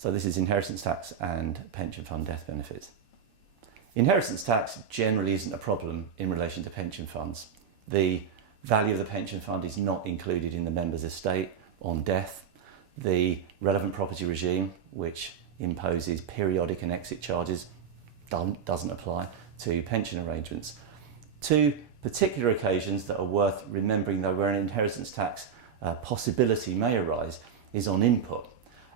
So this is inheritance tax and pension fund death benefits. Inheritance tax generally isn't a problem in relation to pension funds. The value of the pension fund is not included in the member's estate on death. The relevant property regime, which imposes periodic and exit charges, doesn't apply to pension arrangements. Two particular occasions that are worth remembering, though, where an inheritance tax possibility may arise is on input.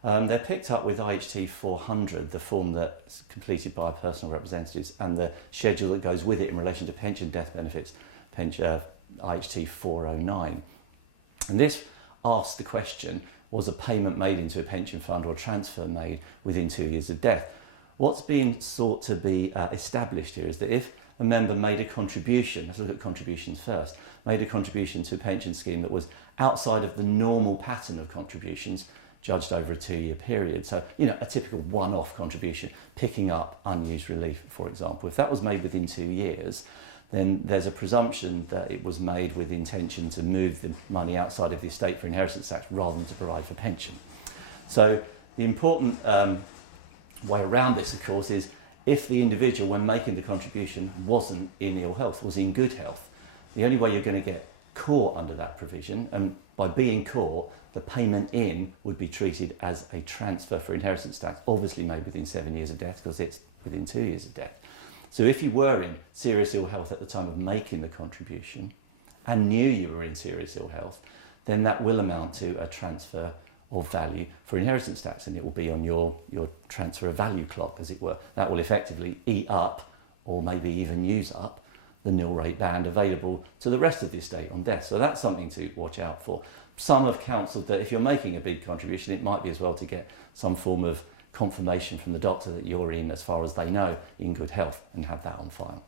They're picked up with IHT 400, the form that's completed by personal representatives, and the schedule that goes with it in relation to pension death benefits, IHT 409. And this asks the question, was a payment made into a pension fund or a transfer made within 2 years of death? What's being sought to be established here is that if a member made a contribution, let's look at contributions first, made a contribution to a pension scheme that was outside of the normal pattern of contributions judged over a 2-year period. So, a typical one-off contribution, picking up unused relief, for example. If that was made within 2 years, then there's a presumption that it was made with intention to move the money outside of the estate for inheritance tax rather than to provide for pension. So the important way around this, of course, is if the individual, when making the contribution, wasn't in ill health, was in good health, the only way you're going to get caught under that provision, and by being caught, the payment in would be treated as a transfer for inheritance tax, obviously made within 7 years of death because it's within 2 years of death. So if you were in serious ill health at the time of making the contribution and knew you were in serious ill health, then that will amount to a transfer of value for inheritance tax, and it will be on your transfer of value clock, as it were. That will effectively eat up, or maybe even use up, the nil rate band available to the rest of the estate on death. So that's something to watch out for. Some have counselled that if you're making a big contribution, it might be as well to get some form of confirmation from the doctor that you're in, as far as they know, in good health, and have that on file.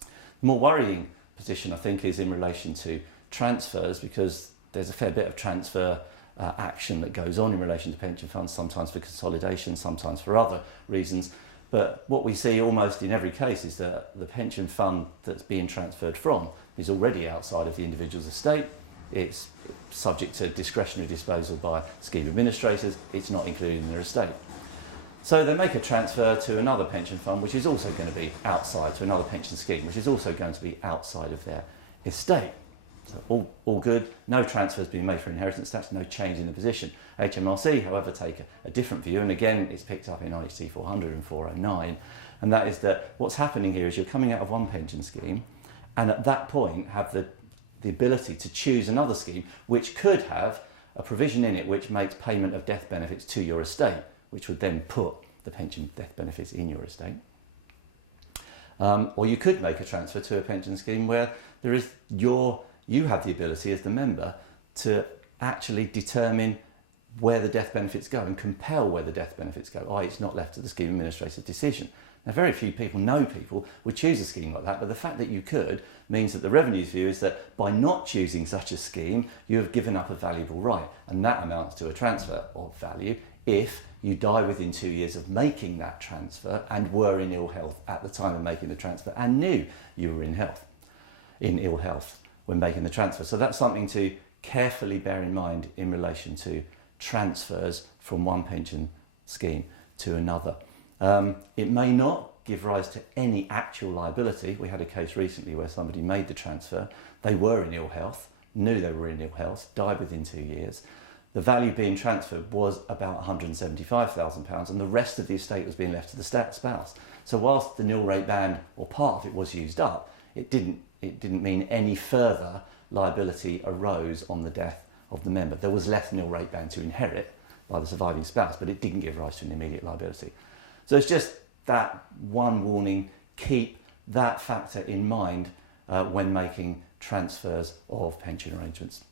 The more worrying position, I think, is in relation to transfers, because there's a fair bit of transfer action that goes on in relation to pension funds, sometimes for consolidation, sometimes for other reasons. But what we see almost in every case is that the pension fund that's being transferred from is already outside of the individual's estate. It's subject to discretionary disposal by scheme administrators. It's not included in their estate. So they make a transfer to another pension fund, which is also going to be outside, to another pension scheme, which is also going to be outside of their estate. So all good, no transfers being made for inheritance tax, no change in the position. HMRC, however, take a different view, and again, it's picked up in IHT 400 and 409, and that is that what's happening here is you're coming out of one pension scheme, and at that point have the ability to choose another scheme, which could have a provision in it which makes payment of death benefits to your estate, which would then put the pension death benefits in your estate. Or you could make a transfer to a pension scheme where there is you have the ability as the member to actually determine where the death benefits go and compel where the death benefits go. It's not left to the scheme administrator's decision. Now, very few people would choose a scheme like that, but the fact that you could means that the revenue's view is that by not choosing such a scheme, you have given up a valuable right, and that amounts to a transfer of value if you die within 2 years of making that transfer and were in ill health at the time of making the transfer and knew you were in ill health when making the transfer. So that's something to carefully bear in mind in relation to transfers from one pension scheme to another. It may not give rise to any actual liability. We had a case recently where somebody made the transfer, they were in ill health, knew they were in ill health, died within 2 years. The value being transferred was about £175,000, and the rest of the estate was being left to the spouse. So whilst the nil rate band, or part of it, was used up, it didn't mean any further liability arose on the death of the member. There was less nil rate band to inherit by the surviving spouse, but it didn't give rise to an immediate liability. So it's just that one warning: keep that factor in mind when making transfers of pension arrangements.